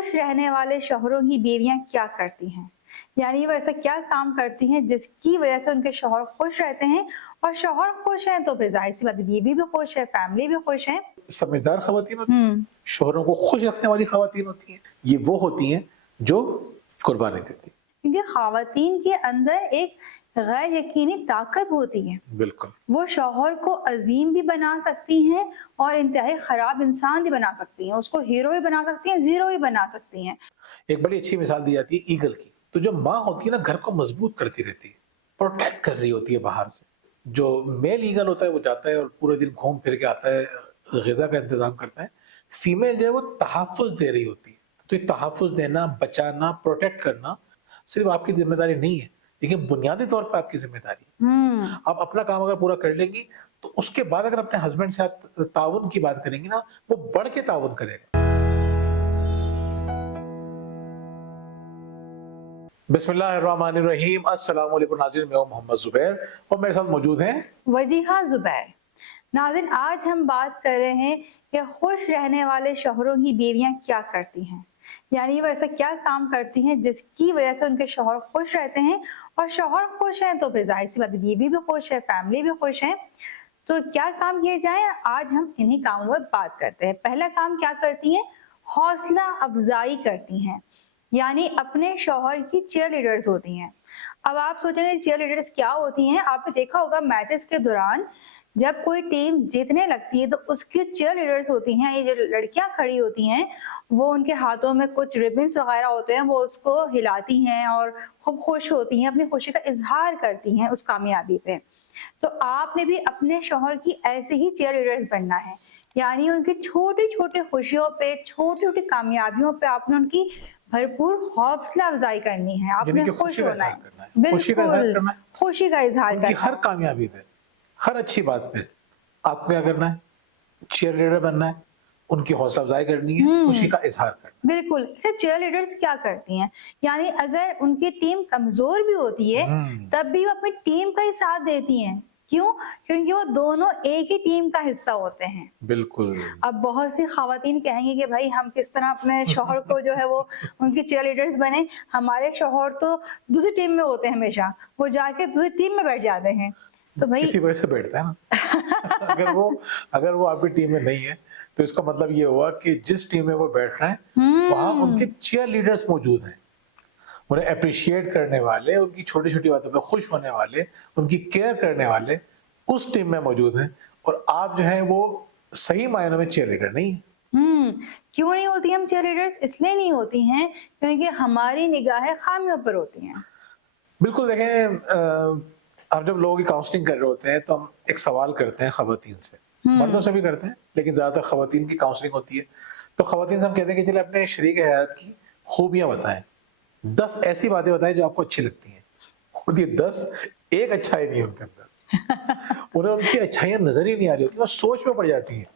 खुश रहने वाले शौहरों की बीवियां क्या करती हैं, यानी वो ऐसा क्या काम करती हैं जिसकी वजह से उनके शौहर खुश रहते हैं, और शौहर खुश हैं तो फिर जाहिर सी बात है बीवी भी खुश है, फैमिली भी खुश है। समझदार खवातीन होती हैं, शोहरों को खुश रखने वाली खवातीन होती हैं। ये वो होती हैं जो कुर्बानी देती हैं। क्योंकि खवातीन के अंदर एक गैर यकीनी ताकत होती है। बिल्कुल, वो शौहर को अजीम भी बना सकती हैं और इंतहाई खराब इंसान भी बना सकती हैं, उसको हीरो भी बना सकती हैं, जीरो भी बना सकती हैं। एक बड़ी अच्छी मिसाल दी जाती है ईगल की। तो जो माँ होती है ना, घर को मजबूत करती रहती है, प्रोटेक्ट कर रही होती है बाहर से। जो मेल ईगल होता है वो जाता है और पूरे दिन घूम फिर के आता है, ग़िज़ा का इंतजाम करता है। फीमेल जो है वो तहफ़्फ़ुज़ दे रही होती है। तो ये तहफ़्फ़ुज़ देना, बचाना, प्रोटेक्ट करना सिर्फ आपकी जिम्मेदारी नहीं है, लेकिन बुनियादी तौर पे आपकी जिम्मेदारी है। आप अपना काम अगर पूरा कर लेंगी तो उसके बाद अगर अपने हस्बैंड से आप ताउन की बात करेंगी ना, वो बढ़ के ताउन करेगा। बिस्मिल्लाहिर्रहमानिर्रहीम। अस्सलाम वालेकुम नाज़रीन, मैं हूं मोहम्मद ज़ुबैर और मेरे साथ मौजूद हैं वजीहा ज़ुबैर। नाज़रीन, आज हम बात कर रहे हैं कि खुश रहने वाले शौहरों की बीवियां क्या करती हैं, यानी वो ऐसा क्या काम करती हैं जिसकी वजह से उनके शौहर खुश रहते हैं, और शौहर खुश हैं तो फिर जाहिर सी बात है बीवी भी खुश है, फैमिली भी खुश है। तो क्या काम किए जाए, आज हम इन्हीं कामों पर बात करते हैं। पहला काम क्या करती हैं, हौसला अफजाई करती हैं, यानी अपने शौहर की चीयर लीडर्स होती हैं। अब आप सोचेंगे चीयर लीडर्स क्या होती हैं। आपने देखा होगा मैचेस के दौरान जब कोई टीम जीतने लगती है तो उसकी चीयर लीडर्स होती हैं, ये जो लड़कियां खड़ी होती हैं, वो उनके हाथों में कुछ रिबन्स वगैरह होते हैं, वो उसको हिलाती हैं और खूब खुश होती हैं, अपनी खुशी का इजहार करती हैं उस कामयाबी पे। तो आपने भी अपने शौहर की ऐसे ही चीयर लीडर्स बनना है, यानी उनकी छोटी छोटी खुशियों पे, छोटी छोटी कामयाबियों पे आपने उनकी भरपूर हौसला अफजाई करनी है, आपने खुश होना है, बिल्कुल खुशी का इजहार उनकी करना हर है। कामयाबी पे, हर अच्छी बात पे आपको क्या करना है? चीयर लीडर बनना है, उनकी हौसला अफजाई करनी है, खुशी का इजहार करना बिल्कुल। अच्छा, चीयर लीडर्स क्या करती हैं, यानी अगर उनकी टीम कमजोर भी होती है है। तब भी वो अपनी टीम का ही साथ देती हैं। क्यों? क्योंकि वो दोनों एक ही टीम का हिस्सा होते हैं। बिल्कुल। अब बहुत सी खवातीन कहेंगी कि भाई हम किस तरह अपने शौहर को जो है वो उनकी चीयर लीडर्स बने, हमारे शौहर तो दूसरी टीम में होते हैं, हमेशा वो जाके दूसरी टीम में बैठ जाते हैं। तो भाई किसी वजह से बैठता है ना। अगर वो आपकी टीम में नहीं है तो इसका मतलब ये हुआ कि जिस टीम में वो बैठ रहे हैं वहां उनके चीयर लीडर्स मौजूद हैं, उन्हें अप्रिशिएट करने वाले, उनकी छोटी छोटी बातों पे खुश होने वाले, उनकी केयर करने वाले उस टीम में मौजूद हैं। और आप जो है वो सही मायनों में चीयर लीडर नहीं है। क्यों नहीं होती हम चीयर लीडर्स? इसलिए नहीं होती हैं क्योंकि हमारी निगाहें खामियों पर होती हैं। बिल्कुल। देखें, हम जब लोगों की काउंसलिंग कर रहे होते हैं तो हम एक सवाल करते हैं खवातीन से, मर्दों से भी करते हैं, लेकिन ज्यादातर खवातीन की काउंसलिंग होती है। तो खवातीन से हम कहते हैं कि चलिए अपने शरीक हयात की खूबियां बताएं, 10 ऐसी बातें बताएं जो आपको अच्छी लगती हैं। खुद ये 10 एक अच्छाई नहीं है उनके अंदर। उन्हें उनकी अच्छाइयां नजर ही नहीं आ रही होती, वो सोच में पड़ जाती हैं,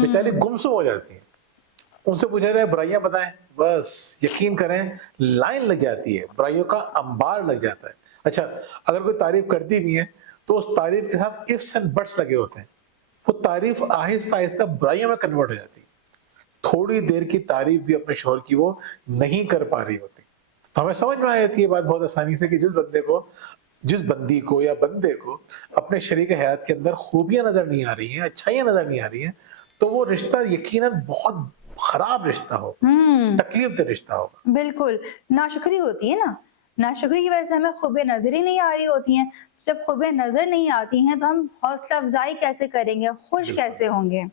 बेचारी गुमसुम हो जाती हैं। उनसे पूछा जाए बुराइयां बताएं, बस यकीन करें लाइन लग जाती है, बुराइयों का अंबार लग जाता है। अच्छा, अगर कोई तारीफ करती भी है तो उस तारीफ के साथ इफ्स एंड बट्स लगे होते हैं। वो तारीफ आहिस्ता आहिस्ता बुराइयों में कन्वर्ट हो जाती है। थोड़ी देर की तारीफ भी अपने शौहर की वो नहीं कर पा रही होती। तो हमें समझ में आ जाती है बात बहुत आसानी से कि जिस बंदी को या बंदे को अपने शरीक हयात के अंदर खूबियां नजर नहीं आ रही हैं, अच्छाइयां नजर नहीं आ रही हैं, तो वो रिश्ता यकीनन बहुत खराब रिश्ता होगा, तकलीफ दह रिश्ता होगा। बिल्कुल, नाशुक्री होती है ना, नाशुक्री की वजह से हमें खूबियां नजर ही नहीं आ रही होती हैं। जब खूबियां नजर नहीं आती हैं तो हम हौसला अफजाई कैसे करेंगे, खुश कैसे होंगे।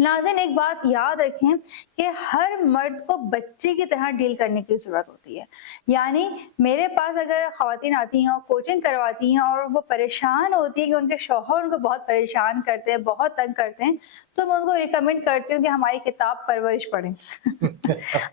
नाज़रीन, एक बात याद रखें कि हर मर्द को बच्चे की तरह डील करने की जरूरत होती है। यानी मेरे पास अगर खवातीन आती हैं और कोचिंग करवाती हैं और वो परेशान होती है कि उनके शौहर उनको बहुत परेशान करते हैं, बहुत तंग करते हैं, तो मैं उनको रिकमेंड करती हूँ कि हमारी किताब परवरिश पढ़ें।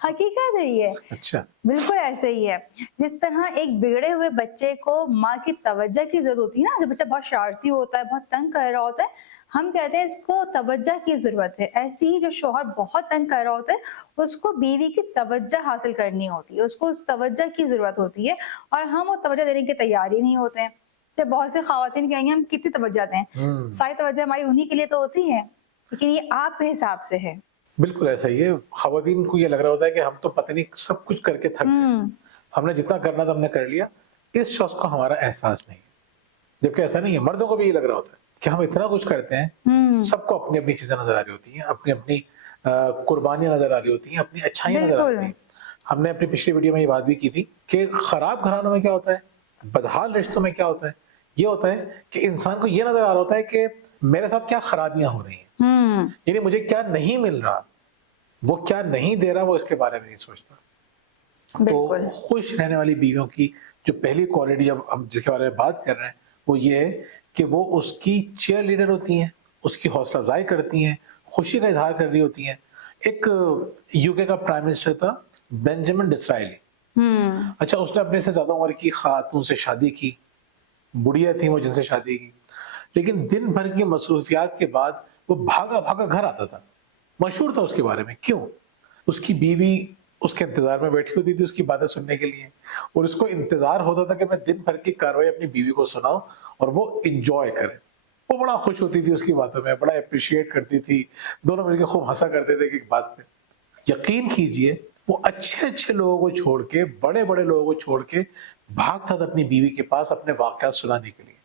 हकीकत है ये। अच्छा, बिल्कुल ऐसे ही है। जिस तरह एक बिगड़े हुए बच्चे को माँ की तवज्जो की जरूरत होती है ना, जब बच्चा बहुत शरारती होता है, बहुत तंग कर रहा होता है, हम कहते हैं इसको तवज्जो की जरूरत है। ऐसे ही जो शौहर बहुत तंग कर रहा होता है, उसको बीवी की तवज्जो हासिल करनी होती है, उसको उस तवज्जो की जरूरत होती है, और हम वो तवज्जो देने की तैयार ही नहीं होते हैं। तो बहुत से खवातीन कहेंगे हम कितनी तवज्जो दें, सारी तवज्जो हमारी उन्हीं के लिए तो होती है, लेकिन ये आपके हिसाब से है। बिल्कुल ऐसा ही है। ख़वातीन को ये लग रहा होता है कि हम तो पता नहीं सब कुछ करके थक गए, हमने जितना करना था हमने कर लिया, इस शख्स को हमारा एहसास नहीं है। जबकि ऐसा नहीं है, मर्दों को भी ये लग रहा होता है कि हम इतना कुछ करते हैं, सबको अपनी-अपनी चीज़ें नज़र आ रही होती हैं, अपनी-अपनी कुर्बानियाँ नज़र आ रही होती हैं, अपनी अच्छाइयाँ नज़र आ रही बिल्कुल। होती हैं। हमने अपनी पिछली वीडियो में ये बात भी की थी कि खराब घरानों में क्या होता है, बदहाल रिश्तों में क्या होता है, ये होता है कि इंसान को ये नज़र आ रहा होता है कि मेरे साथ क्या खराबियाँ हो रही हैं, यानी मुझे क्या नहीं मिल रहा, वो क्या नहीं दे रहा, वो इसके बारे में नहीं सोचता। बिल्कुल। तो खुश रहने वाली बीवियों की जो पहली क्वालिटी अब हम जिसके बारे में बात कर रहे हैं, वो ये है कि वो उसकी चीयर लीडर होती हैं, उसकी हौसला अफजाई करती हैं, खुशी का इजहार कर रही होती हैं। एक यूके का प्राइम मिनिस्टर था बेंजामिन डिसरायली। अच्छा, उसने अपने से ज्यादा उम्र की खातून से शादी की, बुढ़िया थी वो जिनसे शादी की, लेकिन दिन भर की मसरूफियात के बाद वो भागा भागा घर आता था। मशहूर था उसके बारे में, क्यों? उसकी बीवी उसके इंतजार में बैठी होती थी उसकी बातें सुनने के लिए, और उसको इंतजार होता था कि मैं दिन भर की कार्रवाई अपनी बीवी को सुनाऊं और वो इंजॉय करे। वो बड़ा खुश होती थी उसकी बातों में, बड़ा अप्रिशिएट करती थी, दोनों मिलकर खूब हंसा करते थे एक बात पे। यकीन कीजिए, वो अच्छे अच्छे लोगों को छोड़ के, बड़े बड़े लोगों को छोड़ के भागता था अपनी बीवी के पास अपने वाकयात सुनाने के लिए।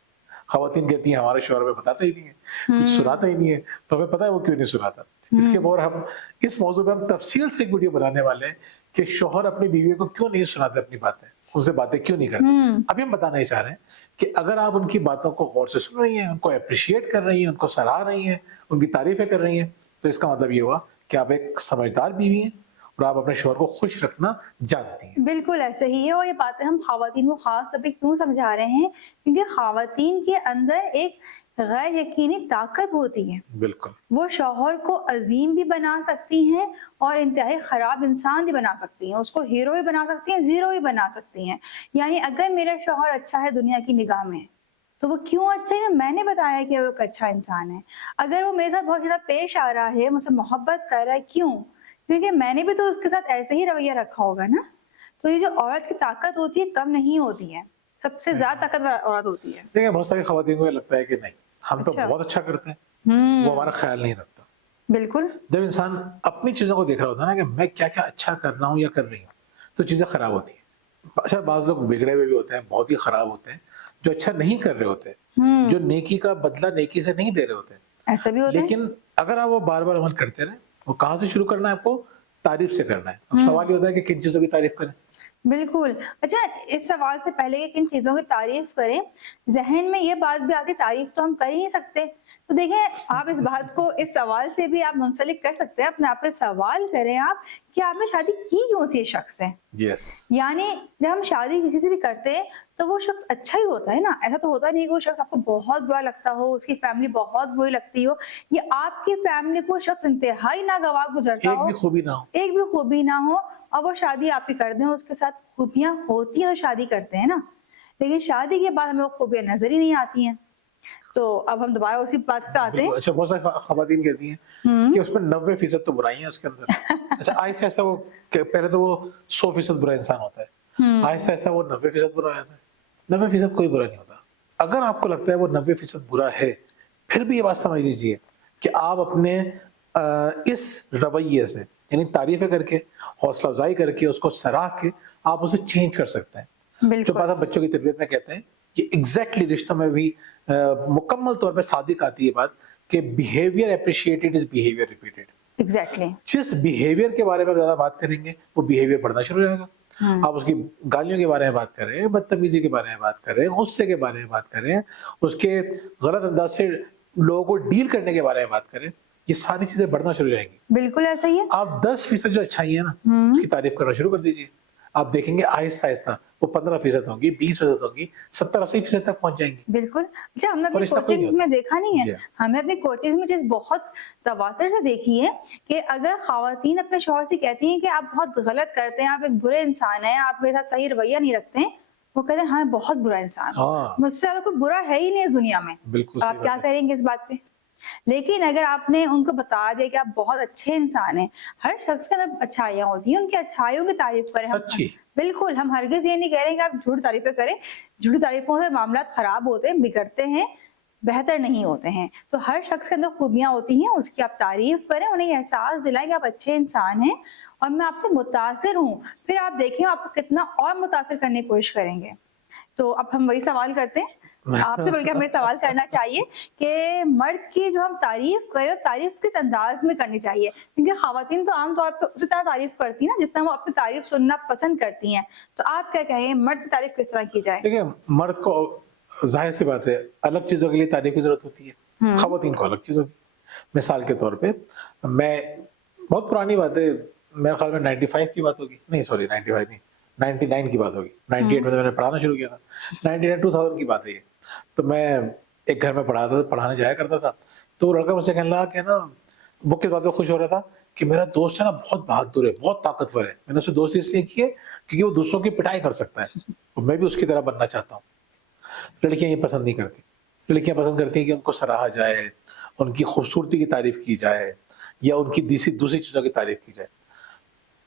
खवातीन कहती हैं हमारे शौहर हमें बताता ही नहीं है, कुछ सुनाता ही नहीं है, तो हमें पता है वो क्यों नहीं सुनाता। इसके और हम इस मौजू पे हम तफसील से एक वीडियो बनाने वाले हैं कि शौहर अपनी बीवी को क्यों नहीं सुनाते अपनी बातें, उनसे बातें क्यों नहीं करते। अभी हम बताना ही चाह रहे हैं कि अगर आप उनकी बातों को गौर से सुन रही हैं, उनको अप्रिशिएट कर रही हैं, उनको सराह रही हैं, उनकी तारीफें कर रही हैं, तो इसका मतलब ये हुआ कि आप एक समझदार बीवी हैं और आप अपने शौहर को खुश रखना जानती हैं। बिल्कुल ऐसे ही है, और ये बातें हम ख़वातीन को ख़ास तौर पे क्यों समझा रहे हैं, क्योंकि ख़वातीन के अंदर एक गैर यकीनी ताकत होती है। बिल्कुल। वो शौहर को अजीम भी बना सकती हैं और इंतहाई ख़राब इंसान भी बना सकती हैं, उसको हीरो भी बना सकती हैं, ज़ीरो भी बना सकती हैं। यानी अगर मेरा शौहर अच्छा है दुनिया की निगाह में, तो वो क्यों अच्छा है? मैंने बताया कि वो एक अच्छा इंसान है। अगर वो मेरे साथ बहुत ज़्यादा पेश आ रहा है, मुझसे मोहब्बत कर रहा है, क्यों? क्योंकि मैंने भी तो उसके साथ ऐसे ही रवैया रखा होगा ना। तो ये जो औरत की ताकत होती है कम नहीं होती है, सबसे ज़्यादा ताकतवर औरत होती है। देखिए, बहुत सारी खवातीन को ये लगता है कि नहीं, हम तो अच्छा। बहुत अच्छा करते हैं, वो हमारा ख्याल नहीं रखता। बिल्कुल। जब इंसान अपनी चीजों को देख रहा होता है ना कि मैं क्या क्या अच्छा कर रहा हूँ या कर रही हूँ, तो चीजें खराब होती हैं। अच्छा, बाज लोग बिगड़े हुए भी होते हैं, बहुत ही खराब होते हैं, जो अच्छा नहीं कर रहे होते, जो नेकी का बदला नेकी से नहीं दे रहे होते। ऐसा भी होता है। लेकिन अगर आप वो बार बार अमल करते रहे, वो कहाँ से शुरू करना है आपको? तारीफ से करना है। अब सवाल ये होता है कि किन चीजों की तारीफ करें। बिल्कुल। अच्छा, इस सवाल से पहले कि किन चीज़ों की तारीफ़ करें, ज़हन में ये बात भी आती है तारीफ़ तो हम कर ही नहीं सकते। तो देखिए, आप इस बात को इस सवाल से भी आप मुंसलिक कर सकते हैं, अपने आप से सवाल करें आप कि आपने शादी की क्यों थी इस शख्स से? यस। यानी जब हम शादी किसी से भी करते हैं तो वो शख्स अच्छा ही होता है ना, ऐसा तो होता नहीं कि वो शख्स आपको बहुत बुरा लगता हो, उसकी फैमिली बहुत बुरी लगती हो, या आपकी फैमिली को शख्स इंतहाई नागवार गुजरता एक हो, भी खूबी ना हो। एक भी खूबी ना हो, और वो शादी आप ही कर दें, उसके साथ खूबियां होती हैं तो शादी करते हैं ना, लेकिन शादी के बाद हमें वो खूबियां नजर ही नहीं आती हैं। तो अब हम दोबारा उसी बात पे आते हैं। बिल्कुल। अच्छा, बहुत सारी खवातीन कहती हैं कि उसमें 90% तो बुराई है उसके अंदर। अच्छा, आहिस्ता आहिस्ता वो पहले तो वो 100% बुरा इंसान होता है, आहिस्ता आहिस्ता वो 90% बुरा हो जाता है। 90% कोई बुरा नहीं होता। अगर आपको लगता है वो 90% बुरा है, फिर भी ये बात समझ लीजिए कि आप अपने इस रवैये से, यानी तारीफें करके, हौसला अफजाई करके, उसको सराह के आप उसे चेंज कर सकते हैं। जो बिल्कुल। बात हम बच्चों की तरबियत में कहते हैं, ये एग्जैक्टली रिश्तों में भी मुकम्मल तौर पे सादिक आती है बात कि behaviour appreciated is behaviour repeated. Exactly. जिस बिहेवियर के बारे में ज्यादा बात करेंगे, वो बिहेवियर बढ़ना शुरू हो जाएगा। आप उसकी गालियों के बारे में बात करें, बदतमीजी के बारे में बात करें, गुस्से के बारे में बात करें, उसके गलत अंदाज से लोगों को डील करने के बारे में बात करें, ये सारी चीजें बढ़ना शुरू हो जाएंगी। बिल्कुल ऐसा ही है। आप 10% जो अच्छाई है ना, उसकी तारीफ करना शुरू कर दीजिए। आप देखेंगे आहिस्ता आहिस्ता वो 15% होंगी, 20% होंगी, 70-80% तक पहुंच जाएंगी। बिल्कुल। अच्छा, हमने अपनी फरिश्ता कोई नहीं कोचिंग्स में होता। देखा नहीं है, जी। हमें अपनी कोचिंग्स में चीज़ बहुत तवातर से देखी है कि अगर ख़वातीन अपने शौहर से कहती हैं कि आप बहुत गलत करते हैं, आप एक बुरे इंसान हैं, आप मेरे साथ सही रवैया नहीं रखते हैं, वो कहते हैं हाँ, मैं बहुत बुरा इंसान हूँ, हाँ, मुझसे ज़्यादा कोई बुरा है ही नहीं इस दुनिया में। बिल्कुल आप सही क्या बात है। करेंगे इस बात पे? लेकिन अगर आपने उनको बता दिया कि आप बहुत अच्छे इंसान हैं, हर शख्स के अंदर अच्छाइयाँ होती हैं, उनकी अच्छाइयों की तारीफ करें हम। सच्ची। बिल्कुल, हम हरगिज़ ये नहीं कह रहे कि आप झूठी तारीफें करें, झूठी तारीफों से मामलात खराब होते हैं, बिगड़ते हैं, بہتر نہیں ہوتے ہیں. تو ہر شخص کے اندر خوبیاں ہوتی ہیں, اس کی آپ تعریف کریں, انہیں یہ احساس دلائیں کہ آپ اچھے انسان ہیں اور میں آپ سے متاثر ہوں. پھر آپ دیکھیں آپ کو کتنا اور متاثر کرنے کی کوشش کریں گے. تو اب ہم وہی سوال کرتے ہیں آپ سے, بلکہ ہمیں سوال کرنا چاہیے کہ مرد کی جو ہم تعریف کریں, تعریف کس انداز میں کرنی چاہیے, کیونکہ خواتین تو عام طور پہ اسی طرح تعریف کرتی ہیں نا جس طرح وہ اپنی تعریف سننا پسند کرتی ہیں. تو آپ کیا کہیں مرد کی تعریف کس طرح کی جائے؟ دیکھیں مرد کو ظاہر سی بات ہے الگ چیزوں کے لیے تعریف کی ضرورت ہوتی ہے, خواتین کو الگ چیزوں کی. مثال کے طور پہ میں بہت پرانی بات ہے, میرے خیال میں 95 کی بات ہوگی, نہیں سوری 95 نہیں 99 کی بات ہوگی, 98 میں نے پڑھانا شروع کیا تھا, 99 2000 کی بات ہے یہ. تو میں ایک گھر میں پڑھانے جایا کرتا تھا, تو وہ لڑکا مجھ سے کہنے لگا کہ نا وہ کس بات پہ خوش ہو رہا تھا کہ میرا دوست ہے نا بہت بہادر ہے, بہت طاقتور ہے. میں نے اسے دوستی اس لیے کی ہے کیونکہ وہ دوسروں کی پٹائی کر سکتا ہے, اور میں بھی اس کی طرح بننا چاہتا ہوں. لڑکیاں یہ پسند نہیں کرتی, لڑکیاں پسند کرتی ہیں کہ ان کو سراہا جائے, ان کی خوبصورتی کی تعریف کی جائے, یا ان کی دوسری چیزوں کی تعریف کی جائے.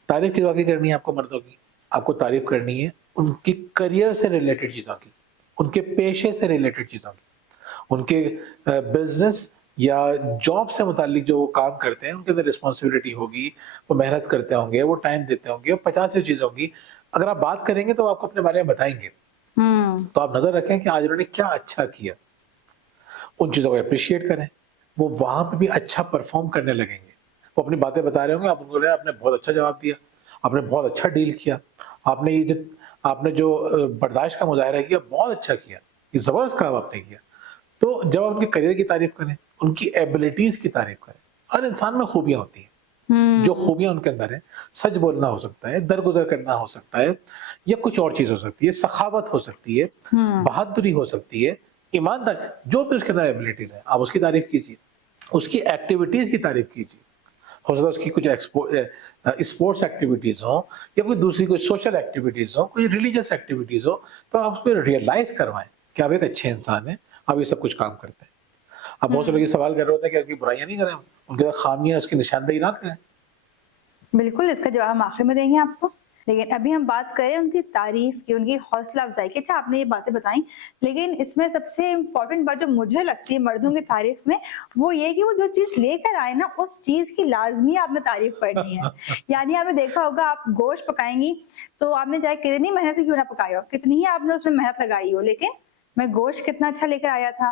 تعریف کس بات کی کرنی ہے آپ کو مردوں کی؟ آپ کو تعریف کرنی ہے ان کی کریئر سے ریلیٹڈ چیزوں کی, ان کے پیشے سے ریلیٹڈ چیزوں کی, ان کے بزنس یا جاب سے متعلق جو وہ کام کرتے ہیں ان کے اندر رسپانسبلٹی ہوگی, وہ محنت کرتے ہوں گے, وہ ٹائم دیتے ہوں گے, وہ 50 چیزیں ہوں گی. اگر آپ بات کریں گے تو آپ کو اپنے بارے میں بتائیں گے, تو آپ نظر رکھیں کہ آج انہوں نے کیا اچھا کیا, ان چیزوں کو اپریشیٹ کریں. وہ وہاں پہ بھی اچھا پرفارم کرنے لگیں گے. وہ اپنی باتیں بتا رہے ہوں گے, آپ ان کو آپ نے بہت اچھا جواب دیا, آپ نے بہت اچھا ڈیل کیا, آپ نے جو برداشت کا مظاہرہ کیا بہت اچھا کیا, یہ زبردست کام آپ نے کیا. تو جب آپ ان کے کریئر کی تعریف کریں, ان کی ایبلٹیز کی تعریف کریں. ہر انسان میں خوبیاں ہوتی ہیں, جو خوبیاں ان کے اندر ہیں, سچ بولنا ہو سکتا ہے, درگزر کرنا ہو سکتا ہے, یا کچھ اور چیز ہو سکتی ہے, سخاوت ہو سکتی ہے, بہادری ہو سکتی ہے, ایماندار, جو بھی اس کے اندر ایبلٹیز ہیں آپ اس کی تعریف کیجیے, اس کی ایکٹیویٹیز کی تعریف کیجیے. ہو سکتا ہے اس کی کچھ اسپورٹس ایکٹیویٹیز ہوں, یا کوئی دوسری کوئی سوشل ایکٹیویٹیز ہوں, کوئی ریلیجس ایکٹیویٹیز ہو, تو آپ اس کو ریئلائز کروائیں کہ آپ ایک اچھے انسان ہیں, آپ یہ سب کچھ کام کرتے ہیں. اب بہت سے لوگ یہ سوال کر رہے ہوتے ہیں کہ آپ کی برائیاں نہیں کریں, ان کے اندر خامیاں, اس کی نشاندہی نہ کریں. بالکل, اس کا جواب ہم آخر میں دیں گے آپ کو. لیکن ابھی ہم بات کریں ان کی تعریف کی, ان کی حوصلہ افزائی کی. اچھا آپ نے یہ باتیں بتائیں, لیکن اس میں سب سے امپورٹنٹ بات جو مجھے لگتی ہے مردوں کی تعریف میں, وہ یہ کہ وہ جو چیز لے کر آئے نا, اس چیز کی لازمی آپ نے تعریف کرنی ہے. یعنی آپ نے دیکھا ہوگا آپ گوشت پکائیں گی تو آپ نے چاہے کتنی محنت سے کیوں نہ پکایا ہو, کتنی ہی آپ نے اس میں محنت لگائی ہو, لیکن میں گوشت کتنا اچھا لے کر آیا تھا,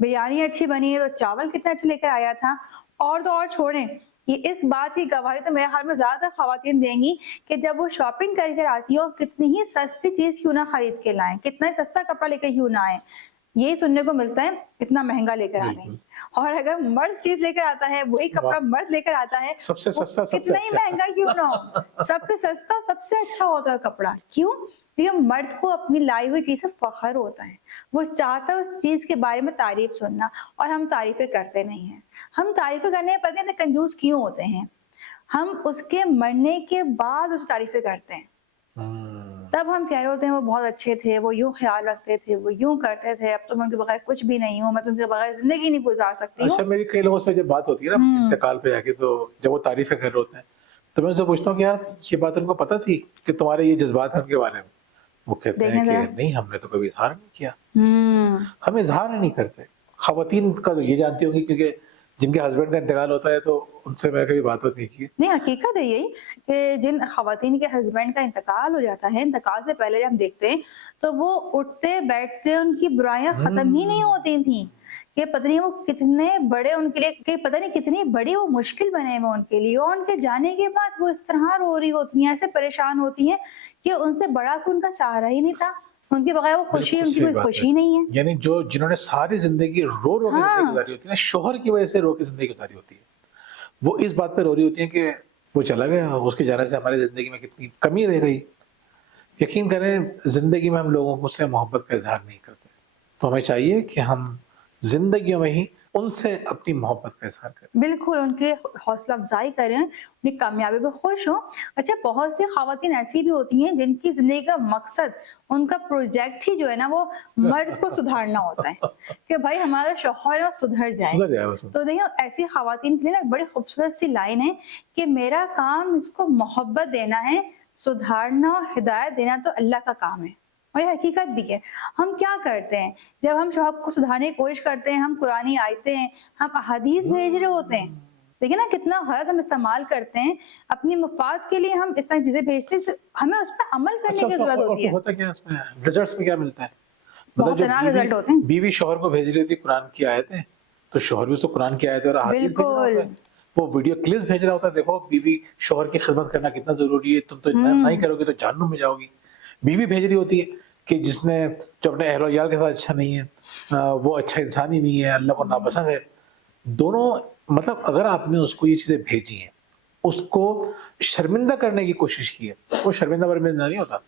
بریانی اچھی بنی ہے تو چاول کتنا اچھا لے کر آیا تھا. اور تو اور چھوڑیں, یہ اس بات کی گواہی تو میرے خیال میں زیادہ خواتین دیں گی کہ جب وہ شاپنگ کر کے آتی ہو, کتنی ہی سستی چیز کیوں نہ خرید کے لائیں, کتنا ہی سستا کپڑا لے کر کیوں نہ آئیں, یہی سننے کو ملتا ہے اتنا مہنگا لے کر آ رہے ہیں. اور اگر مرد چیز لے کر آتا ہے, وہی کپڑا مرد لے کر آتا ہے, سب سے سستا, سب سے کتنا ہی مہنگا کیوں نہ ہو, سب سے سستا سب سے اچھا ہوتا ہے کپڑا. کیوں؟ کیونکہ مرد کو اپنی لائی ہوئی چیز سے فخر ہوتا ہے, وہ چاہتا ہے اس چیز کے بارے میں تعریف سننا, اور ہم تعریفیں کرتے نہیں ہیں. ہم تعریفیں کرنے پتہ نہیں کنجوس کیوں ہوتے ہیں, ہم اس کے مرنے کے بعد اس تعریفیں کرتے ہیں. تب ہم کہہ رہے ہوتے ہیں وہ بہت اچھے تھے, وہ یوں خیال رکھتے تھے, وہ یوں کرتے تھے, اب تو میں ان کے بغیر کچھ بھی نہیں ہوں, میں تو ان کے بغیر زندگی نہیں گزار سکتی ہوں. اچھا میری کئی لوگوں سے جب بات ہوتی ہے نا انتقال پہ جا کے, تو جب وہ تعریفیں کر رہے ہوتے ہیں تو میں ان سے پوچھتا ہوں کہ یار یہ بات ان کو پتہ تھی کہ تمہارے یہ جذبات ہیں ان کے بارے میں؟ وہ کہتے ہیں کہ نہیں, ہم نے تو کبھی اظہار نہیں کیا. ہم اظہار نہیں کرتے. خواتین کا تو یہ جانتی ہوں گی کیونکہ جن کے ہسبینڈ کا انتقال ہوتا ہے تو ان سے میں کبھی بات نہیں کی. نہیں, حقیقت ہے یہی کہ جن خواتین کے ہسبینڈ کا انتقال ہو جاتا ہے, انتقال سے پہلے جب ہم دیکھتے ہیں تو وہ اٹھتے بیٹھتے ان کی برائیاں ختم ہی نہیں ہوتی تھیں, کہ پتہ نہیں وہ کتنے بڑے ان کے لیے, کہ پتہ نہیں کتنی بڑی وہ مشکل بنے ہوئے ان کے لیے, اور ان کے جانے کے بعد وہ اس طرح رو رہی ہوتی ہیں, ایسے پریشان ہوتی ہیں کہ ان سے بڑا کوئی ان کا سہارا ہی نہیں تھا, ان کے بغیر وہ خوشی, ان کی کوئی خوشی نہیں ہے. یعنی جنہوں نے ساری زندگی رو کے زندگی گزاری ہوتی ہے نا, شوہر کی وجہ سے رو کے زندگی گزاری ہوتی ہے, وہ اس بات پہ رو رہی ہوتی ہیں کہ وہ چلا گیا, اس کے جانے سے ہماری زندگی میں کتنی کمی رہ گئی. یقین کریں زندگی میں ہم لوگوں سے محبت کا اظہار نہیں کرتے, تو ہمیں چاہیے کہ ہم زندگیوں میں ہی ان سے اپنی محبت کا اظہار کریں. بالکل, ان کی حوصلہ افزائی کریں, ان کی کامیابی پہ خوش ہوں. اچھا بہت سی خواتین ایسی بھی ہوتی ہیں جن کی زندگی کا مقصد, ان کا پروجیکٹ ہی جو ہے نا وہ مرد کو سدھارنا ہوتا ہے, کہ بھائی ہمارا شوہر ہے سدھر جائے. تو دیکھیں ایسی خواتین کے لیے نا بڑی خوبصورت سی لائن ہے کہ میرا کام اس کو محبت دینا ہے, سدھارنا, ہدایت دینا تو اللہ کا کام ہے. اور یہ حقیقت بھی ہے. ہم کیا کرتے ہیں جب ہم شوہر کو سدھارنے کی کوشش کرتے ہیں, ہم قرآنی آیتیں, ہم احادیث بھیج رہے ہوتے ہیں, دیکھیں نا کتنا غلط ہم استعمال کرتے ہیں اپنی مفاد کے لیے, ہم اس طرح چیزیں بھیجتے ہیں, ہمیں اس پہ عمل کرنے کی ضرورت ہوتی ہے. ہوتا کیا اس میں ریزلٹس میں کیا ملتا ہے؟ بہت جو خطرناک رزلٹ ہوتے ہیں. بیوی شوہر کو بھیج رہی ہوتی قرآن کی آیتیں, تو شوہر بھی اس کو قرآن کی آیتیں اور احادیث بھیج رہا ہوتا ہے, وہ ویڈیو کلپس بھیج رہا ہوتا ہے, دیکھو بیوی شوہر کی خدمت کرنا کتنا ضروری ہے, تم تو نہیں کرو گے تو جہنم میں جاؤ گی. بیوی بھیج رہی ہوتی ہے کہ جس نے جو اپنے اہل و عیال کے ساتھ اچھا نہیں ہے, وہ اچھا انسان ہی نہیں ہے, اللہ کو ناپسند ہے. دونوں مطلب اگر آپ نے اس کو یہ چیزیں بھیجی ہیں, اس کو شرمندہ کرنے کی کوشش کی ہے, وہ شرمندہ برمندہ نہیں ہوتا,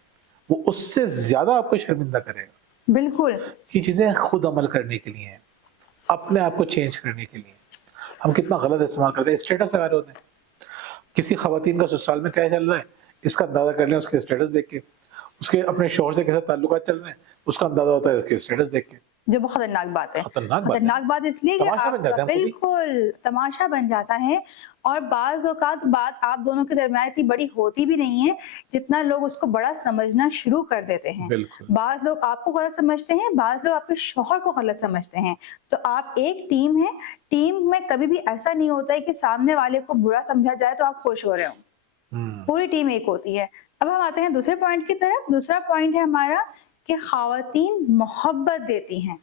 وہ اس سے زیادہ آپ کو شرمندہ کرے گا. بالکل یہ چیزیں خود عمل کرنے کے لیے ہیں, اپنے آپ کو چینج کرنے کے لیے. ہم کتنا غلط استعمال کرتے ہیں, اسٹیٹس لگا رہے ہوتے ہیں. کسی خواتین کا سسرال میں کیا چل رہا ہے اس کا اندازہ کر لیں اس کے اسٹیٹس دیکھ کے, اس کے اپنے شوہر سے کیسے تعلقات چل رہے ہیں اس کا اندازہ ہوتا ہے اس کے اسٹیٹس دیکھ کے. جو بہت خطرناک بات ہے. خطرناک بات اس لیے کہ تماشا بن جاتا ہے, بالکل تماشا بن جاتا ہے, اور بعض اوقات بات آپ دونوں کے درمیان اتنی بڑی ہوتی بھی نہیں ہے جتنا لوگ اس کو بڑا سمجھنا شروع کر دیتے ہیں. بعض لوگ آپ کو غلط سمجھتے ہیں, بعض لوگ آپ کے شوہر کو غلط سمجھتے ہیں. تو آپ ایک ٹیم ہے, ٹیم میں کبھی بھی ایسا نہیں ہوتا ہے کہ سامنے والے کو برا سمجھا جائے تو آپ خوش ہو رہے ہوں, پوری ٹیم ایک ہوتی ہے. اب ہم آتے ہیں دوسرے پوائنٹ کی طرف. دوسرا پوائنٹ ہے ہمارا کہ خواتین محبت دیتی ہیں.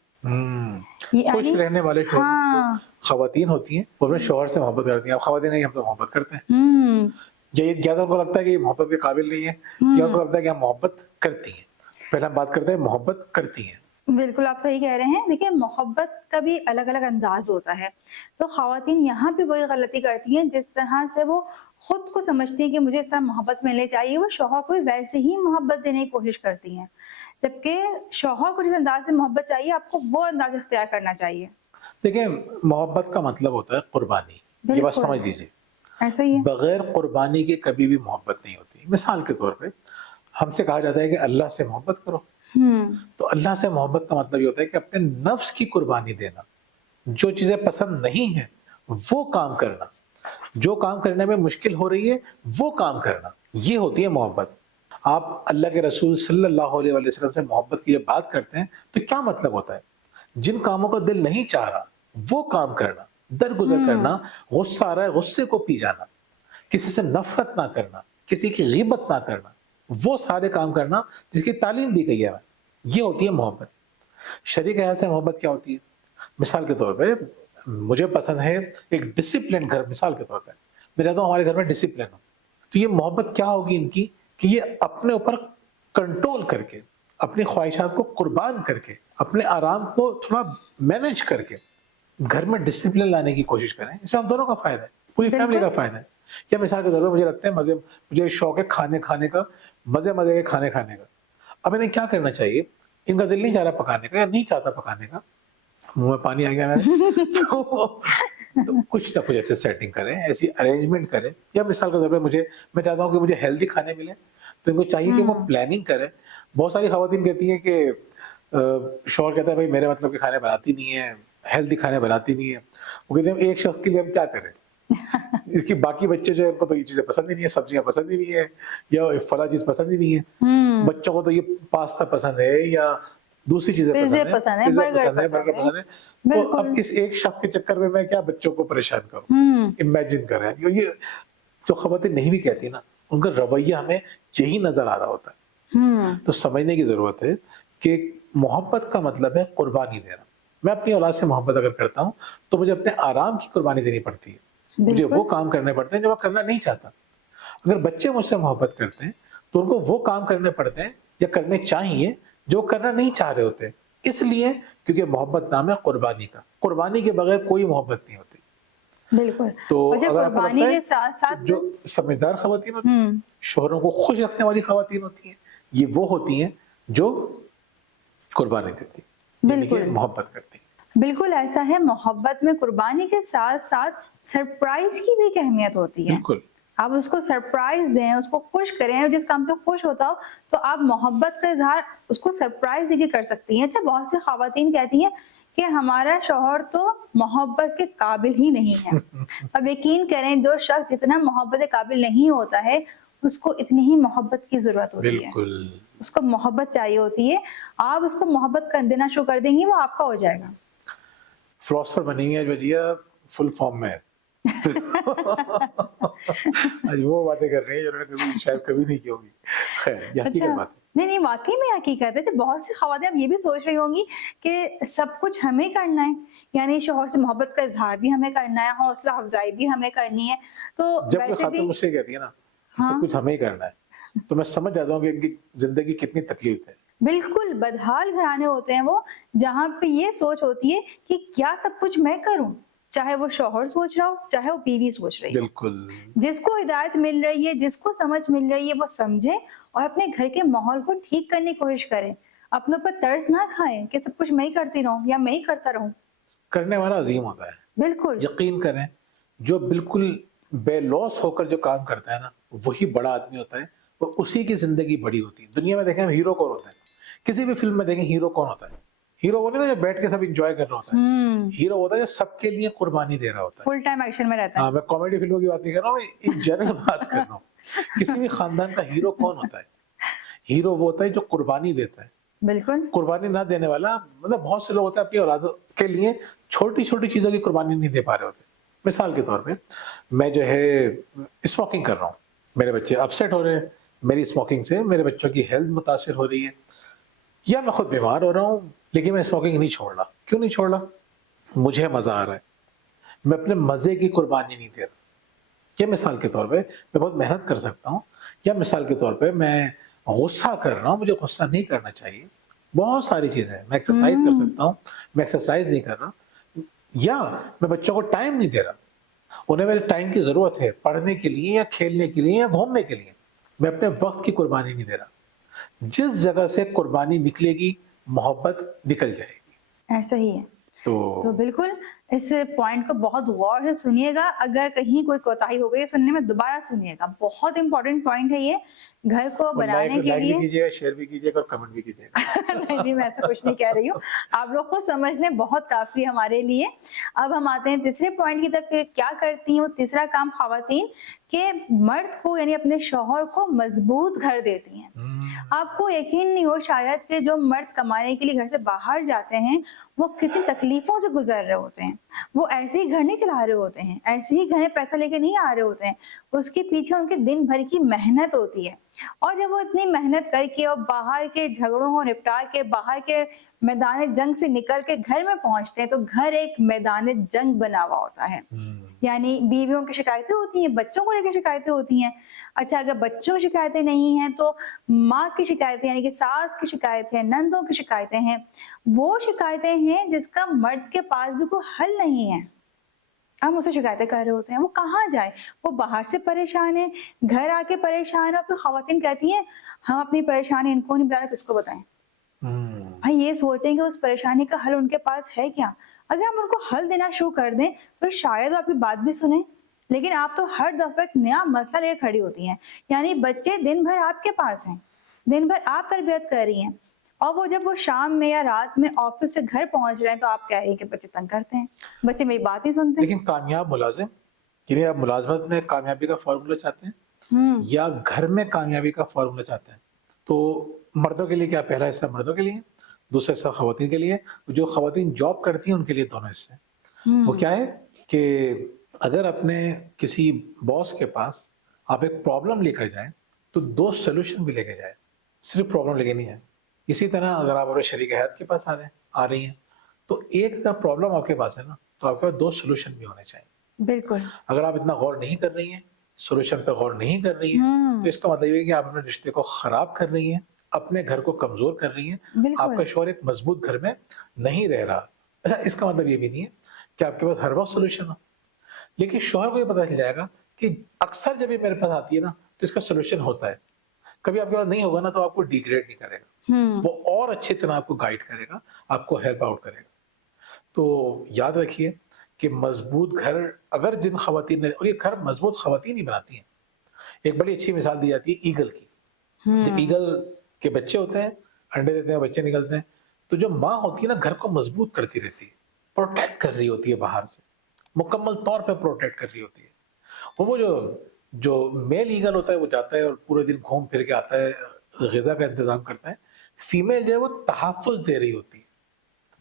خوش رہنے والے خواتین ہوتی ہیں وہ اپنے شوہر سے محبت کرتی ہیں. اب خواتین نہیں, ہم تو محبت کرتے ہیں, یا تو ان کو لگتا ہے کہ یہ محبت کے قابل نہیں ہے, یا ان کو لگتا ہے کہ ہم محبت کرتی ہیں. پہلے ہم بات کرتے ہیں محبت کرتی ہیں. بالکل آپ صحیح کہہ رہے ہیں. دیکھیں محبت کا بھی الگ الگ انداز ہوتا ہے, تو خواتین یہاں پہ وہی غلطی کرتی ہیں جس طرح سے وہ خود کو سمجھتی ہیں کہ مجھے اس طرح محبت ملنی چاہیے, وہ شوہر کو بھی ویسے ہی محبت دینے کی کوشش کرتی ہیں, جبکہ شوہر کو جس انداز سے محبت چاہیے آپ کو وہ انداز اختیار کرنا چاہیے. دیکھیں محبت کا مطلب ہوتا ہے قربانی, یہ بات سمجھ لیجیے. ایسا ہی ہے, بغیر قربانی کے کبھی بھی محبت نہیں ہوتی. مثال کے طور پہ ہم سے کہا جاتا ہے کہ اللہ سے محبت کرو, تو اللہ سے محبت کا مطلب یہ ہوتا ہے کہ اپنے نفس کی قربانی دینا, جو چیزیں پسند نہیں ہیں وہ کام کرنا, جو کام کرنے میں مشکل ہو رہی ہے وہ کام کرنا, یہ ہوتی ہے محبت. آپ اللہ کے رسول صلی اللہ علیہ وسلم سے محبت کی جب بات کرتے ہیں تو کیا مطلب ہوتا ہے؟ جن کاموں کا دل نہیں چاہ رہا وہ کام کرنا, درگزر کرنا, غصہ آ رہا ہے غصے کو پی جانا, کسی سے نفرت نہ کرنا, کسی کی غیبت نہ کرنا, وہ سارے کام کرنا جس کی تعلیم دی گئی ہے. یہ ہوتی ہے محبت. شریک حیات سے محبت کیا ہوتی ہے؟ مثال کے طور پہ مجھے پسند ہے ایک ڈسپلن گھر, مثال کے طور پہ میں چاہتا ہوں ہمارے گھر میں ڈسپلن ہو, تو یہ محبت کیا ہوگی ان کی کہ یہ اپنے اوپر کنٹرول کر کے, اپنی خواہشات کو قربان کر کے, اپنے آرام کو تھوڑا مینج کر کے گھر میں ڈسپلن لانے کی کوشش کریں. اس میں ہم دونوں کا فائدہ ہے, پوری فیملی کا فائدہ ہے. یا مثال کے طور پر مجھے لگتا ہے مجھے شوق ہے کھانے کا, مزے کے کھانے کا. اب انہیں کیا کرنا چاہیے, ان کا دل نہیں چاہ رہا پکانے کا یا نہیں چاہتا پکانے کا, منہ میں پانی آ گیا میرے, تو کچھ نہ کچھ ایسے سیٹنگ کریں, ایسی ارینجمنٹ کریں. یا مثال کے طور پہ میں چاہتا ہوں کہ مجھے ہیلدی کھانے ملے, تو ان کو چاہیے کہ وہ پلاننگ کریں. بہت ساری خواتین کہتی ہیں کہ شوہر کہتا ہے بھائی میرے مطلب کے کھانے بناتی نہیں ہے, ہیلدی کھانے بناتی نہیں ہے. وہ کہتے ہیں ایک شخص کے لیے ہم کیا کریں, اس کی باقی بچے جو ہے ان کو تو یہ چیزیں پسند ہی نہیں ہے, سبزیاں پسند ہی نہیں ہے, یا فلاں چیز پسند ہی نہیں ہے. بچوں کو تو یہ پاستا پسند ہے یا دوسری چیزیں پسند ہے, برگر پسند ہے. تو اب اس ایک شخص کے چکر میں کیا بچوں کو پریشان کروں. امیجن کر رہے ہیں, یہ جو خواتین نہیں بھی کہتی نا, ان کا رویہ ہمیں یہی نظر آ رہا ہوتا ہے. تو سمجھنے کی ضرورت ہے کہ محبت کا مطلب ہے قربانی دینا. میں اپنی اولاد سے محبت اگر کرتا ہوں تو مجھے اپنے آرام کی قربانی دینی پڑتی ہے, مجھے وہ کام کرنے پڑتے ہیں جو میں کرنا نہیں چاہتا. اگر بچے مجھ سے محبت کرتے ہیں تو ان کو وہ کام کرنے پڑتے ہیں یا کرنے چاہیے جو کرنا نہیں چاہ رہے ہوتے, اس لیے کیونکہ محبت نام ہے قربانی کا. قربانی کے بغیر کوئی محبت نہیں ہوتی. بالکل. تو اگر قربانی کے ساتھ ساتھ جو سمجھدار خواتین ہوتی ہیں, شوہروں کو خوش رکھنے والی خواتین ہوتی ہیں, یہ وہ ہوتی ہیں جو قربانی دیتی ہیں, بالکل محبت کرتی ہیں. بالکل ایسا ہے. محبت میں قربانی کے ساتھ ساتھ سرپرائز کی بھی اہمیت ہوتی ہے. بالکل آپ اس کو سرپرائز دیں, اس کو خوش کریں, اور جس کام سے خوش ہوتا ہو تو آپ محبت کا اظہار اس کو سرپرائز دے کے کر سکتی ہیں. اچھا بہت سی خواتین کہتی ہیں کہ ہمارا شوہر تو محبت کے قابل ہی نہیں ہے. اب یقین کریں جو شخص جتنا محبت کے قابل نہیں ہوتا ہے اس کو اتنی ہی محبت کی ضرورت ہوتی ہے. بالکل اس کو محبت چاہیے ہوتی ہے. آپ اس کو محبت کر دینا شروع کر دیں گی, وہ آپ کا ہو جائے گا. فلاسفر بنی ہے بجیا فل فارم میں. آج وہ باتیں کر رہی ہیں جو انہوں نے کبھی شاید کبھی نہیں کی ہوگی. خیر یہ اچھا, حقیقت بات ہے. نہیں واقعی میں حقیقت ہے. جب بہت سی خواتین اب یہ بھی سوچ رہی ہوں گی کہ سب کچھ ہمیں کرنا ہے, یعنی شوہر سے محبت کا اظہار بھی ہمیں کرنا ہے, حوصلہ افزائی بھی ہمیں کرنی ہے. تو جب کوئی ویسے خاتون بھی مجھ سے کہتی ہے نا کہ ہاں سب کچھ ہمیں ہی کرنا ہے, تو میں سمجھ جاتا ہوں کہ ان کی زندگی کتنی تکلیف ہے. بالکل بدحال گھرانے ہوتے ہیں وہ, جہاں پہ یہ سوچ ہوتی ہے کہ کیا سب کچھ میں کروں, چاہے وہ شوہر سوچ رہا ہو چاہے وہ بیوی سوچ رہی ہو. بالکل. جس کو ہدایت مل رہی ہے, جس کو سمجھ مل رہی ہے, وہ سمجھے اور اپنے گھر کے ماحول کو ٹھیک کرنے کی کوشش کرے. اپنے اوپر ترس نہ کھائیں کہ سب کچھ میں ہی کرتی رہوں یا میں ہی کرتا رہوں. کرنے والا عظیم ہوتا ہے. بالکل یقین کریں جو بالکل بے لوس ہو کر جو کام کرتا ہے نا وہی بڑا آدمی ہوتا ہے, اور اسی کی زندگی بڑی ہوتی ہے. دنیا میں دیکھیں ہیرو کون ہوتا ہے, کسی بھی فلم میں دیکھیں ہیرو کون ہوتا ہے. ہیرو وہ نہیں ہوتا جو بیٹھ کے سب انجوائے کر رہا ہوتا ہے. ہیرو ہوتا ہے جو سب کے لیے قربانی دے رہا ہوتا ہے. فل ٹائم ایکشن میں رہتا ہے. ہاں میں کامیڈی فلموں کی بات نہیں کر رہا ہوں, میں ان جنرل بات کر رہا ہوں. کسی بھی خاندان کا ہیرو کون ہوتا ہے؟ ہیرو وہ ہوتا ہے جو قربانی دیتا ہے. بالکل قربانی نہ دینے والا, مطلب بہت سے لوگ ہوتے ہیں اپنی اولاد کے لیے چھوٹی چھوٹی چیزوں کی قربانی نہیں دے پا رہے ہوتے. مثال کے طور پہ میں جو ہے اسموکنگ کر رہا ہوں, میرے بچے اپسیٹ ہو رہے ہیں میری اسموکنگ سے, میرے بچوں کی ہیلتھ متاثر ہو رہی ہے, یا میں خود بیمار ہو رہا ہوں لیکن میں اسموکنگ نہیں چھوڑ رہا. کیوں نہیں چھوڑ رہا؟ مجھے مزہ آ رہا ہے, میں اپنے مزے کی قربانی نہیں دے رہا. یا مثال کے طور پہ میں بہت محنت کر سکتا ہوں, یا مثال کے طور پہ میں غصہ کر رہا ہوں, مجھے غصہ نہیں کرنا چاہیے. بہت ساری چیزیں ہیں. میں ایکسرسائز کر سکتا ہوں, میں ایکسرسائز نہیں کر رہا. یا میں بچوں کو ٹائم نہیں دے رہا, انہیں میرے ٹائم کی ضرورت ہے پڑھنے کے لیے یا کھیلنے کے لیے یا گھومنے کے لیے, میں اپنے وقت کی قربانی نہیں دے رہا. جس جگہ سے قربانی نکلے گی محبت نکل جائے گی. ایسا ہی ہے. تو تو بالکل اس پوائنٹ کو بہت غور سے سنیے گا. اگر کہیں کوئی کوتاہی ہو گئی سننے میں دوبارہ سنیے گا, بہت امپورٹنٹ پوائنٹ ہے یہ گھر کو بنانے کے لائک بھی لیے. کیجیے گا, شیئر بھی کیجیے گا اور کمنٹ بھی کیجیے گا. نہیں میں ایسا کچھ نہیں کہہ رہی ہوں, آپ لوگ خود سمجھ لیں بہت کافی ہمارے لیے. اب ہم آتے ہیں تیسرے پوائنٹ کی طرف کہ کیا کرتی ہیں وہ تیسرا کام خواتین, کہ مرد کو یعنی اپنے شوہر کو مضبوط گھر دیتی ہیں. آپ کو یقین نہیں ہو شاید کہ جو مرد کمانے کے لیے گھر سے باہر جاتے ہیں وہ کتنی تکلیفوں سے گزر رہے ہوتے ہیں. وہ ایسے ہی گھر نہیں چلا رہے ہوتے ہیں, ایسے ہی گھر پیسہ لے کے نہیں آ رہے ہوتے ہیں. اس کے پیچھے ان کے دن بھر کی محنت ہوتی ہے. اور جب وہ اتنی محنت کر کے اور باہر کے جھگڑوں کو نپٹا کے باہر کے میدان جنگ سے نکل کے گھر میں پہنچتے ہیں تو گھر ایک میدان جنگ بنا ہوا ہوتا ہے. یعنی بیویوں کی شکایتیں ہوتی ہیں, بچوں کو لے کے شکایتیں ہوتی ہیں. اچھا اگر بچوں کی شکایتیں نہیں ہیں تو ماں کی شکایتیں یعنی کہ ساس کی شکایتیں, نندوں کی شکایتیں ہیں. وہ شکایتیں ہیں جس کا مرد کے پاس بھی کوئی حل نہیں ہے. ہم اسے شکایتیں کر رہے ہوتے ہیں, وہ کہاں جائے, وہ باہر سے پریشان ہے, گھر آ کے پریشان ہے. اور پھر خواتین کہتی ہیں ہم اپنی پریشانی ان کو نہیں بتاتے, کس کو بتائیں. بھائی یہ سوچیں کہ اس پریشانی کا حل ان کے پاس ہے کیا. اگر ہم ان کو حل دینا شروع کر دیں تو شاید وہ آپ کی بات بھی سنیں, لیکن آپ تو ہر دفعہ ایک نیا مسئلہ لے کھڑی ہوتی ہیں. یعنی بچے دن بھر آپ کے پاس ہیں, دن بھر آپ تربیت کر رہی ہیں, اور وہ جب وہ شام میں یا رات میں آفس سے گھر پہنچ رہے ہیں تو آپ کہہ رہی ہیں کہ بچے تنگ کرتے ہیں, بچے میری بات نہیں سنتے. لیکن کامیاب ملازم یعنی آپ ملازمت میں کامیابی کا فارمولا چاہتے ہیں یا گھر میں کامیابی کا فارمولا چاہتے ہیں, تو مردوں کے لیے کیا پہلا حصہ مردوں کے لیے, دوسرا حصہ خواتین کے لیے. جو خواتین جاب کرتی ہیں ان کے لیے دونوں حصے. وہ کیا ہے کہ اگر اپنے کسی باس کے پاس آپ ایک پرابلم لے کر جائیں تو 2 سولوشن بھی لے کے جائیں, صرف پرابلم لے کے نہیں ہے. اسی طرح اگر آپ اپنے شریک حیات کے پاس آ رہی ہیں تو ایک اگر پرابلم آپ کے پاس ہے نا تو آپ کے پاس 2 سولوشن بھی ہونے چاہیے. بالکل. اگر آپ اتنا غور نہیں کر رہی ہیں, سولوشن پہ غور نہیں کر رہی ہیں, تو اس کا مطلب یہ ہے کہ آپ اپنے رشتے کو خراب کر رہی ہیں, اپنے گھر کو کمزور کر رہی ہیں. آپ کا شوہر ایک مضبوط گھر میں نہیں رہ رہا. اچھا اس کا مطلب یہ بھی نہیں ہے کہ آپ کے پاس ہر وقت سولوشن ہو, لیکن شوہر کو یہ پتہ چل جائے گا کہ اکثر جب یہ میرے پاس آتی ہے نا تو اس کا سولوشن ہوتا ہے. کبھی آپ کے پاس نہیں ہوگا نا تو آپ کو ڈیگریڈ نہیں کرے گا, وہ اور اچھی طرح آپ کو گائیڈ کرے گا, آپ کو ہیلپ آؤٹ کرے گا. تو یاد رکھیے کہ مضبوط گھر اگر جن خواتین نے, اور یہ گھر مضبوط خواتین ہی بناتی ہیں. ایک بڑی اچھی مثال دی جاتی ہے ایگل کی. جب ایگل کے بچے ہوتے ہیں, انڈے دیتے ہیں, بچے نکلتے ہیں, تو جو ماں ہوتی ہے نا گھر کو مضبوط کرتی رہتی ہے, پروٹیکٹ کر رہی ہوتی ہے, باہر سے مکمل طور پہ پروٹیکٹ کر رہی ہوتی ہے. وہ جو میل ایگل ہوتا ہے وہ جاتا ہے اور پورے دن گھوم پھر کے آتا ہے ग़िज़ा का इंतज़ाम करता है, फीमेल जो है वो तहफ़्फ़ुज़ दे रही होती है।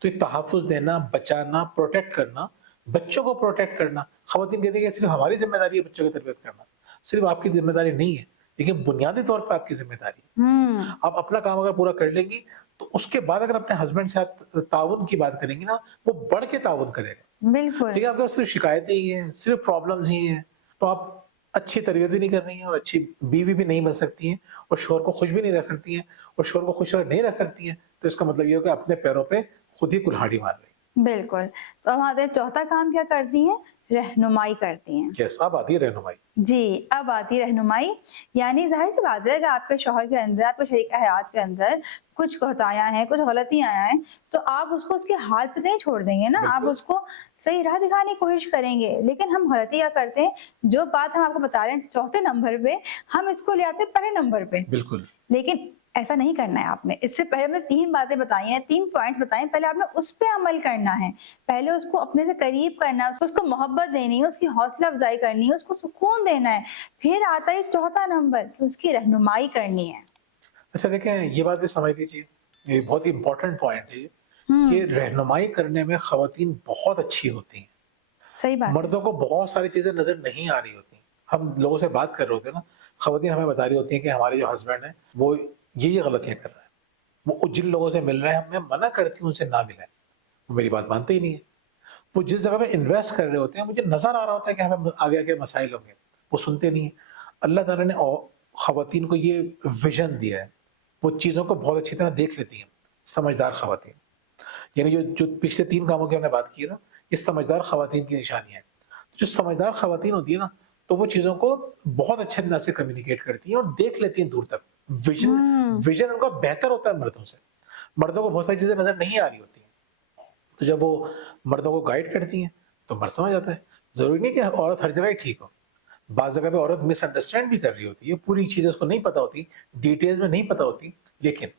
तो ये तहफ़्फ़ुज़ देना, बचाना, प्रोटेक्ट करना, बच्चों को प्रोटेक्ट करना, ख़वातीन कहती हैं कि सिर्फ़ हमारी ज़िम्मेदारी है बच्चों की तरबियत करना, सिर्फ़ आपकी ज़िम्मेदारी नहीं है, लेकिन बुनियादी तौर पे आपकी ज़िम्मेदारी है। आप अपना काम अगर पूरा कर लेंगी, तो उसके बाद अगर अपने हस्बैंड से आप ताउन की बात करेंगी ना, वो बढ़ के ताउन करेगा। बिल्कुल। लेकिन आपके पास सिर्फ़ शिकायतें ही हैं, सिर्फ़ प्रॉब्लम्स ही हैं, तो आप अच्छी तरबियत भी नहीं कर रही हैं और अच्छी बीवी भी नहीं बन सकती हैं और शौहर को खुश भी नहीं रख सकती हैं, और शौहर को खुश अगर नहीं रख सकती हैं, तो इसका मतलब ये हो कि अपने पैरों पे खुद ही कुल्हाड़ी मार रही हैं। बिल्कुल। तो हमारे चौथा काम क्या करती हैं? रहनुमाई करती हैं। यस, अब आती है रहनुमाई। जी, अब आती है रहनुमाई। यानी ज़ाहिर-सी बात है, अगर आपके शौहर के अंदर, आपके शरीक हयात के अंदर कुछ कोताहियाँ हैं, कुछ गलतियाँ हैं, तो आप उसको उसके हाल पे तो नहीं छोड़ देंगे ना, आप बिल्कुल। उसको सही राह दिखाने की कोशिश करेंगे। लेकिन हम गलती क्या करते हैं, जो बात हम आपको बता रहे हैं चौथे नंबर पे, हम इसको ले आते हैं पहले नंबर पे। बिल्कुल। लेकिन ऐसा नहीं करना है आपने। इससे पहले हमने 3 बातें बताई हैं, 3 पॉइंट्स बताए हैं, पहले आपने उस पे अमल करना है। पहले उसको अपने से करीब करना है, उसको मोहब्बत देनी है, उसकी हौसला अफ़ज़ाई करनी है, उसको सुकून देना है। फिर आता है चौथा नंबर कि उसकी रहनुमाई करनी है। अच्छा देखें, ये बात भी समझ लीजिए, ये बहुत ही इम्पोर्टेंट पॉइंट है ये, कि रहनुमाई करने में ख़वातीन बहुत अच्छी होती हैं। सही बात है। मर्दों को बहुत सारी चीज़ें नज़र नहीं आ रही होती। हम लोगों से बात कर रहे होते हैं ना, ख़वातीन हमें बता रही होती हैं कि हमारे जो हस्बैंड हैं, वो ये गलतियाँ कर रहे हैं। वो जिन लोगों से मिल रहे हैं, मैं मना करती हूँ उनसे ना मिलें। वो मेरी बात मानते ही नहीं है। वो जिस जगह पे इन्वेस्ट कर रहे होते हैं, मुझे नज़र आ रहा होता है कि हमें आगे-आगे मसाइल होंगे, वो सुनते नहीं हैं। अल्लाह ताला ने ख़वातीन को ये विज़न दिया है, वो चीज़ों को बहुत अच्छी तरह देख लेती हैं, समझदार ख़वातीन। यानी जो पिछले 3 कामों की हमने बात की है ना, ये समझदार ख़वातीन की निशानियाँ हैं। जो समझदार ख़वातीन होती है ना, तो वो चीज़ों को बहुत अच्छे अंदाज़ से कम्युनिकेट करती हैं और देख लेती हैं दूर तक। विज़न उनका बेहतर होता है मर्दों से। मर्दों को बहुत सारी चीज़ें नज़र नहीं आ रही होती हैं। तो जब वो मर्दों को गाइड करती हैं, तो मर्द समझ आता है। ज़रूरी नहीं कि औरत हर जगह ही ठीक हो। बाज़ जगह पे औरत मिसअंडरस्टैंड भी कर रही होती है, पूरी चीज़ें उसको नहीं पता होती, डिटेल्स में नहीं पता होती, लेकिन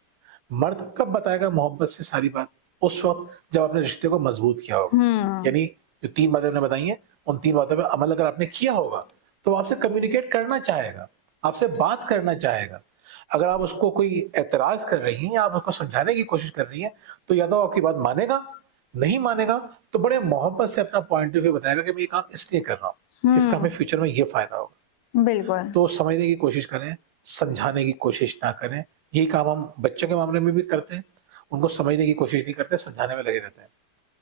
मर्द कब बताएगा मोहब्बत से सारी बात? उस वक़्त जब आपने रिश्ते को मज़बूत किया होगा। यानी जो 3 बातें हमने बताई हैं, उन 3 बातों पे अमल अगर आपने किया होगा, तो वो आपसे कम्युनिकेट करना चाहेगा, आपसे बात करना चाहेगा। अगर आप उसको कोई एतराज़ कर रही हैं या आप उसको समझाने की कोशिश कर रही हैं, तो या तो आपकी बात मानेगा, नहीं मानेगा, तो बड़े मोहब्बत से अपना पॉइंट ऑफ व्यू बताएगा कि मैं ये काम इसलिए कर रहा हूँ, इसका हमें फ्यूचर में ये फ़ायदा होगा। बिल्कुल। तो समझने की कोशिश करें, समझाने की कोशिश ना करें। यही काम हम बच्चों के मामले में भी करते हैं, उनको समझने की कोशिश नहीं करते, समझाने में लगे रहते हैं।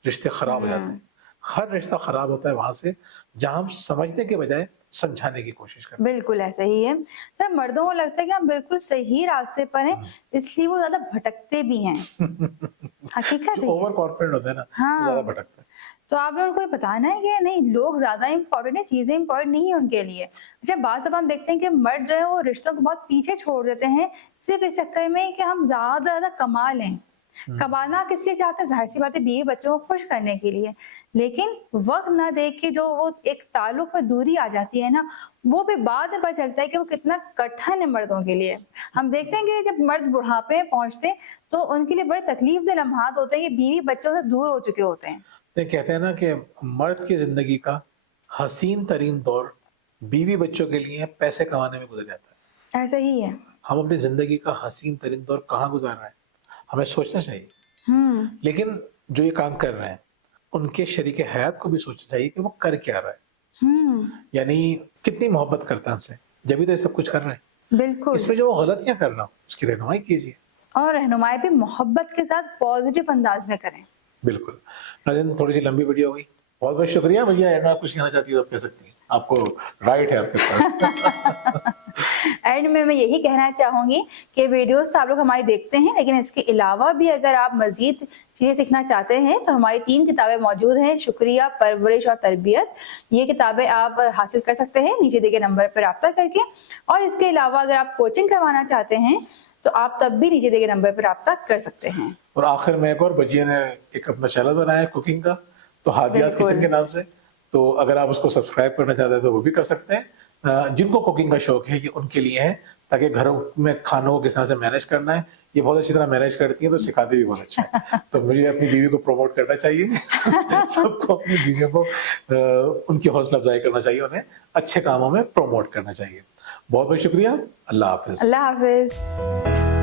रिश्ते खराब हो जाते हैं। हर रिश्ता खराब होता है वहाँ से, जहाँ हम समझने के बजाय समझाने की कोशिश करते हैं। बिल्कुल ऐसा ही है। सर, मर्दों को लगता है कि हम बिल्कुल सही रास्ते पर हैं, इसलिए वो ज़्यादा भटकते भी हैं। हकीकत जो है ये। ओवर कॉन्फिडेंट होता है ना, वो ज़्यादा हाँ। भटकता है। तो आपने उनको ये बताना है कि नहीं, लोग ज़्यादा इम्पोर्टेंट है, चीज़ें इम्पोर्टेंट नहीं है उनके लिए। अच्छा, बाज़ दफ़ा हम देखते हैं कि मर्द जो है वो रिश्तों को बहुत पीछे छोड़ देते हैं, सिर्फ़ इस चक्कर में कि हम ज़्यादा कमा लें। कमाना किस लिए चाहते हैं? ज़ाहिर-सी बात है, बीवी बच्चों को खुश करने के लिए। लेकिन वक़्त ना देख के जो वो एक ताल्लुक में दूरी आ जाती है ना, वो भी बाद में पता चलता है कि वो कितना कठिन है मर्दों के लिए। हम देखते हैं कि जब मर्द बुढ़ापे में पहुँचते हैं, तो उनके लिए बड़े तकलीफ़देह लम्हात होते हैं कि बीवी बच्चों से दूर हो चुके होते हैं। तो कहते हैं ना कि मर्द की ज़िंदगी का हसीन तरीन दौर बीवी बच्चों के लिए पैसे कमाने में गुज़र जाता है। ऐसा ही है। हम अपनी ज़िंदगी का हसीन तरीन दौर कहाँ गुज़ार रहे हैं, हमें सोचना चाहिए। लेकिन जो ये काम कर रहे हैं, उनके शरीके हयात को भी सोचना चाहिए कि वो कर क्या रहा है। यानी कितनी मोहब्बत करता है हमसे, जभी तो ये सब कुछ कर रहे हैं। बिल्कुल। इसमें जो वो गलतियाँ कर रहा हो, उसकी रहनुमाई कीजिए। और रहनुमाई भी मोहब्बत के साथ पॉज़िटिव अंदाज़ में करें। बिल्कुल। नाज़रीन, थोड़ी-सी लंबी वीडियो हो गई। बहुत-बहुत शुक्रिया भैया, एंड में आप कुछ कहना चाहती हो तो कह सकती हैं। आपको राइट है आपके पास। एंड में मैं यही कहना चाहूँगी कि वीडियोस तो आप लोग हमारी देखते हैं, लेकिन इसके अलावा भी अगर आप मज़ीद चीज़ें सीखना चाहते हैं तो हमारी 3 किताबें मौजूद हैं, शुक्रिया, परवरिश और तरबियत। ये किताबें आप हासिल कर सकते हैं नीचे दिए गए नंबर पर राब्ता करके। और इसके अलावा अगर आप कोचिंग करवाना चाहते हैं तो आप तब भी नीचे दिए गए नंबर पर राब्ता कर सकते हैं। और आखिर में एक और बच्चियों ने एक अपना चैनल बनाया है कुकिंग का, तो हादियाज़ बिल्कुल। किचन के नाम से। तो अगर आप उसको सब्सक्राइब करना चाहते हैं तो वो भी कर सकते हैं। जिनको कुकिंग का शौक है, ये उनके लिए है, ताकि घरों में खानों को किस तरह से मैनेज करना है, ये बहुत अच्छी तरह मैनेज करती हैं, तो सिखाते भी बहुत अच्छा है। तो मुझे अपनी बीवी को प्रमोट करना चाहिए। सबको अपनी बीवियों को उनकी हौसला अफजाई करना चाहिए, उन्हें अच्छे कामों में प्रमोट करना चाहिए। बहुत बहुत शुक्रिया, अल्लाह हाफिज। अल्लाह हाफिज।